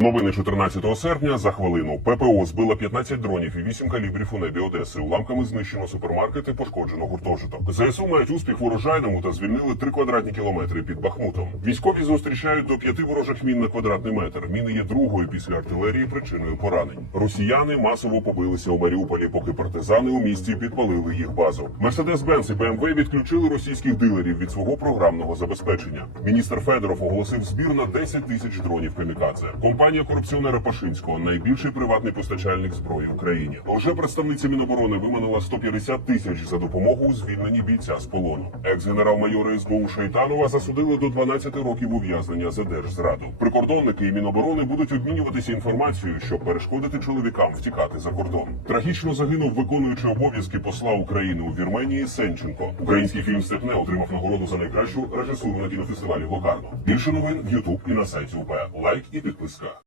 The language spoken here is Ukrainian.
Новини 14 серпня за хвилину. ППО збила 15 дронів і 8 калібрів у небі Одеси. Уламками знищено супермаркет і пошкоджено гуртожиток. ЗСУ мають успіх в урожайному та звільнили 3 квадратні кілометри під Бахмутом. Військові зустрічають до 5 ворожих мін на квадратний метр. Міни є другою після артилерії причиною поранень. Росіяни масово побилися у Маріуполі, поки партизани у місті підпалили їх базу. Мерседес-Бенц і БМВ відключили російських дилерів від свого програмного забезпечення. Міністр Федоров оголосив збір на 10 тисяч дронів камікадзе. Компанія корупціонера Пашинського найбільший приватний постачальник зброї Україні. Лже представниця Міноборони виманила 150 тисяч за допомогу у звільненні бійця з полону. Екс-генерал-майора СБУ Шайтанова засудили до 12 років ув'язнення за держзраду. Прикордонники і Міноборони будуть обмінюватися інформацією, щоб перешкодити чоловікам втікати за кордон. Трагічно загинув виконуючи обов'язки посла України у Вірменії Сенченко. Український фільм Степне отримав нагороду за найкращу режисуру на кінофестивалі в Локарно. Більше новин в Ютуб і на сайті УП. Лайк і підписка.